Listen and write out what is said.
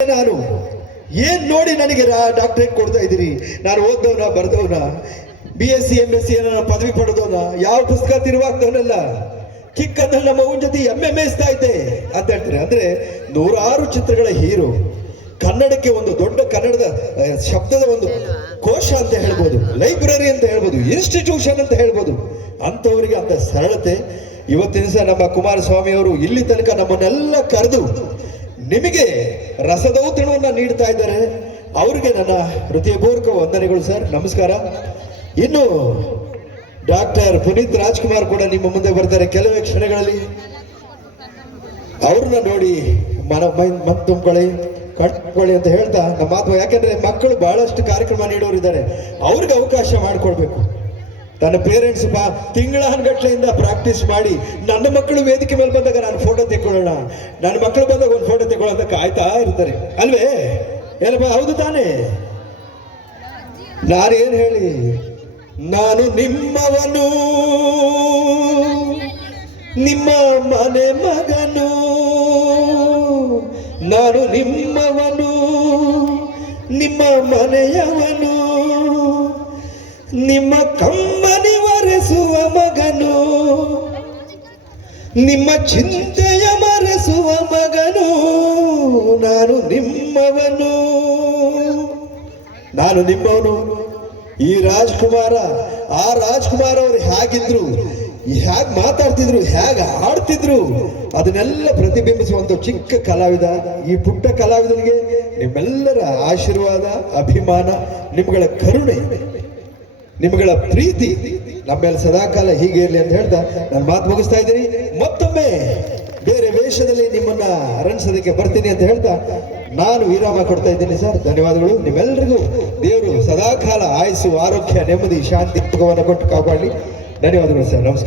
ನಾನು ಏನ್ ನೋಡಿ ನನಗೆ ಡಾಕ್ಟರೇಟ್ ಕೊಡ್ತಾ ಇದ್ದೀರಿ? ನಾನು ಓದ್ದವನ ಬರ್ದವನ, BSc MSc ಪದವಿ ಪಡೆದವನ, ಯಾವ ಪುಸ್ತಕ ತಿರುವಾಗ್ದವನಲ್ಲ. ಕಿಕ್ಕಂದ್ರೆ ನಮ್ಮ ಅವನ ಜೊತೆ MMSತಾ ಇದ್ದೆ ಅಂತ ಹೇಳ್ತಾರೆ. ಅಂದ್ರೆ 100 ಚಿತ್ರಗಳ ಹೀರೋ, ಕನ್ನಡಕ್ಕೆ ಒಂದು ದೊಡ್ಡ ಕನ್ನಡದ ಶಬ್ದದ ಒಂದು ಕೋಶ ಅಂತ ಹೇಳ್ಬೋದು, ಲೈಬ್ರರಿ ಅಂತ ಹೇಳ್ಬೋದು, ಇನ್ಸ್ಟಿಟ್ಯೂಷನ್ ಅಂತ ಹೇಳ್ಬೋದು. ಅಂಥವರಿಗೆ ಅಂತ ಸರಳತೆ ಇವತ್ತಿನ ದಿವಸ ನಮ್ಮ ಕುಮಾರಸ್ವಾಮಿ ಅವರು ಇಲ್ಲಿ ತನಕ ನಮ್ಮನ್ನೆಲ್ಲ ಕರೆದು ನಿಮಗೆ ರಸದೌತಣವನ್ನು ನೀಡ್ತಾ ಇದ್ದಾರೆ. ಅವರಿಗೆ ನನ್ನ ಹೃದಯಪೂರ್ವಕ ವಂದನೆಗಳು ಸರ್, ನಮಸ್ಕಾರ. ಇನ್ನು ಡಾಕ್ಟರ್ ಪುನೀತ್ ರಾಜ್ಕುಮಾರ್ ಕೂಡ ನಿಮ್ಮ ಮುಂದೆ ಬರ್ತಾರೆ ಕೆಲವೇ ಕ್ಷಣಗಳಲ್ಲಿ. ಅವ್ರನ್ನ ನೋಡಿ ಮನ ತುಂಬ್ಕೊಳ್ಳಿ, ಕಟ್ಕೊಳ್ಳಿ ಅಂತ ಹೇಳ್ತಾ ನಮ್ಮ ಮಾತು. ಯಾಕೆಂದ್ರೆ ಮಕ್ಕಳು ಬಹಳಷ್ಟು ಕಾರ್ಯಕ್ರಮ ನೀಡೋರಿದ್ದಾರೆ, ಅವ್ರಿಗೆ ಅವಕಾಶ ಮಾಡಿಕೊಡ್ಬೇಕು. ತನ್ನ ಪೇರೆಂಟ್ಸ್ ತಿಂಗಳಾನ್ಗಟ್ಲೆಯಿಂದ ಪ್ರಾಕ್ಟೀಸ್ ಮಾಡಿ ನನ್ನ ಮಕ್ಕಳು ವೇದಿಕೆ ಮೇಲೆ ಬಂದಾಗ ನಾನು ಫೋಟೋ ತೆಕ್ಕೊಳ್ಳೋಣ, ನನ್ನ ಮಕ್ಕಳು ಬಂದಾಗ ಒಂದು ಫೋಟೋ ತೆಕ್ಕೊಳ್ಳೋ ಕಾಯ್ತಾ ಇರ್ತಾರೆ ಅಲ್ವೇ? ಏನಪ್ಪ, ಹೌದು ತಾನೇ? ನಾನೇನು ಹೇಳಿ, ನಾನು ನಿಮ್ಮವನು, ನಿಮ್ಮ ಮನೆ ಮಗನು, ನಾನು ನಿಮ್ಮವನು, ನಿಮ್ಮ ಮನೆಯವನು, ನಿಮ್ಮ ಕಮ್ಮನಿ ಒರೆಸುವ ಮಗನು, ನಿಮ್ಮ ಚಿಂತೆಯ ಮರೆಸುವ ಮಗನು, ನಾನು ನಿಮ್ಮವನು, ನಾನು ನಿಮ್ಮವನು. ಈ ರಾಜ್ಕುಮಾರ, ಆ ರಾಜ್ಕುಮಾರ್ ಅವರು ಹೇಗಿದ್ರು, ಹೇಗೆ ಮಾತಾಡ್ತಿದ್ರು, ಹೇಗೆ ಆಡ್ತಿದ್ರು, ಅದನ್ನೆಲ್ಲ ಪ್ರತಿಬಿಂಬಿಸುವಂತ ಚಿಕ್ಕ ಕಲಾವಿದ. ಈ ಪುಟ್ಟ ಕಲಾವಿದನಿಗೆ ನಿಮ್ಮೆಲ್ಲರ ಆಶೀರ್ವಾದ, ಅಭಿಮಾನ, ನಿಮ್ಗಳ ಕರುಣೆ, ನಿಮ್ಗಳ ಪ್ರೀತಿ ನಮ್ಮೆಲ್ಲ ಸದಾಕಾಲ ಹೀಗೆ ಇರಲಿ ಅಂತ ಹೇಳ್ತಾ ನಾನು ಮಾತು ಮುಗಿಸ್ತಾ ಇದ್ದೀನಿ. ಮತ್ತೊಮ್ಮೆ ಬೇರೆ ವೇಷದಲ್ಲಿ ನಿಮ್ಮನ್ನ ಅರಣಿಸೋದಕ್ಕೆ ಬರ್ತೀನಿ ಅಂತ ಹೇಳ್ತಾ ನಾನು ವಿರಾಮ ಕೊಡ್ತಾ ಇದ್ದೀನಿ ಸರ್. ಧನ್ಯವಾದಗಳು. ನಿಮ್ಮೆಲ್ಲರಿಗೂ ದೇವರು ಸದಾಕಾಲ ಆಯುಸ್ಸು, ಆರೋಗ್ಯ, ನೆಮ್ಮದಿ, ಶಾಂತಿ, ಸುಖವನ್ನು ಕೊಟ್ಟು ಕಾಪಾಡಲಿ. ಧನ್ಯವಾದಗಳು ಸರ್, ನಮಸ್ಕಾರ.